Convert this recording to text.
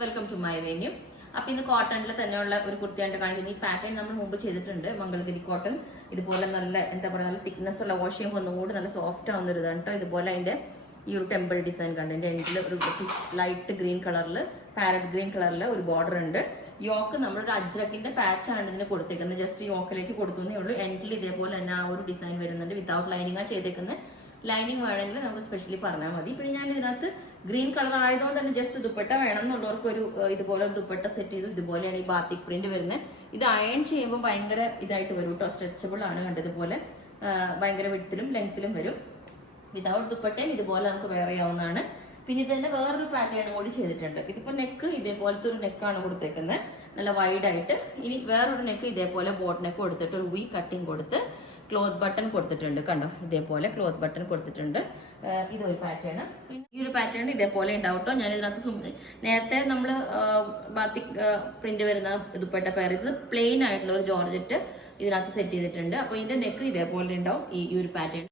Welcome to my venue. അപ്പൊ ഇന്ന് കോട്ടണിൽ തന്നെയുള്ള ഒരു കുർത്തിയായിട്ട് കാണിക്കുന്നത്. ഈ പാറ്റേൺ നമ്മൾ മുമ്പ് ചെയ്തിട്ടുണ്ട്, മംഗളഗിരി കോട്ടൺ. ഇതുപോലെ നല്ല എന്താ പറയുക, നല്ല തിക്നെസ് ഉള്ള വാഷ് ചെയ്യുമ്പോൾ ഒന്നുകൂടി നല്ല സോഫ്റ്റ് ആവുന്ന ഒരു ഇതാണ് കേട്ടോ. ഇതുപോലെ അതിന്റെ ഈ ഒരു ടെമ്പിൾ ഡിസൈൻ കണ്ട് എൻ്റെ എൻഡിൽ ഒരു ലൈറ്റ് ഗ്രീൻ കളറിൽ, പാരറ്റ് ഗ്രീൻ കളറിൽ ഒരു ബോർഡർ ഉണ്ട്. യോക്ക് നമ്മളൊരു അജ്രക്കിന്റെ പാച്ചാണ് ഇതിന് കൊടുത്തേക്കുന്നത്. ജസ്റ്റ് യോക്കിലേക്ക് കൊടുക്കുന്നേ ഉള്ളൂ. എൻഡിൽ ഇതേപോലെ തന്നെ ആ ഒരു ഡിസൈൻ വരുന്നുണ്ട്. വിത്തൗട്ട് ലൈനിങ് ആ ചെയ്തേക്കുന്നത്. ലൈനിങ് വേണമെങ്കിൽ നമുക്ക് സ്പെഷ്യലി പറഞ്ഞാൽ മതി. പിന്നെ ഞാൻ ഇതിനകത്ത് ഗ്രീൻ കളർ ആയതുകൊണ്ട് തന്നെ ജസ്റ്റ് ദുപ്പട്ട വേണം എന്നുള്ളവർക്ക് ഒരു ഇതുപോലെ ദുപ്പട്ട സെറ്റ് ചെയ്തു. ഇതുപോലെയാണ് ഈ ബാത്തിക് പ്രിന്റ് വരുന്നത്. ഇത് അയൺ ചെയ്യുമ്പോൾ ഭയങ്കര ഇതായിട്ട് വരും കേട്ടോ. സ്ട്രെച്ചബിൾ ആണ്, കണ്ടതുപോലെ ഭയങ്കര വിഡ്ത്തിലും ലെങ്ത്തിലും വരും. വിതൗട്ട് ദുപ്പട്ടയും ഇതുപോലെ നമുക്ക് വെയർ ചെയ്യാവുന്നതാണ്. പിന്നെ ഇത് തന്നെ വേറൊരു പാറ്റേൺ കൂടി ചെയ്തിട്ടുണ്ട്. ഇതിപ്പോ നെക്ക് ഇതേപോലത്തെ ഒരു നെക്കാണ് കൊടുത്തേക്കുന്നത്, നല്ല വൈഡ് ആയിട്ട്. ഇനി വേറൊരു നെക്ക് ഇതേപോലെ ബോട്ട് നെക്ക് കൊടുത്തിട്ട് ഒരു വി കട്ടിങ് കൊടുത്ത് ക്ലോത്ത് ബട്ടൺ കൊടുത്തിട്ടുണ്ട്. കണ്ടോ, ഇതേപോലെ ക്ലോത്ത് ബട്ടൺ കൊടുത്തിട്ടുണ്ട്. ഇതൊരു പാറ്റേൺ. പിന്നെ ഈ ഒരു പാറ്റേൺ ഇതേപോലെ ഉണ്ടാവും കേട്ടോ. ഞാൻ ഇതിനകത്ത് നേരത്തെ നമ്മൾ ബാത്തിക് പ്രിന്റ് വരുന്ന ദുപ്പട്ട പെയർ, ഇത് പ്ലെയിൻ ആയിട്ടുള്ള ഒരു ജോർജറ്റ് ഇതിനകത്ത് സെറ്റ് ചെയ്തിട്ടുണ്ട്. അപ്പൊ ഇതിന്റെ നെക്ക് ഇതേപോലെ ഉണ്ടാവും ഈ ഒരു പാറ്റേൺ.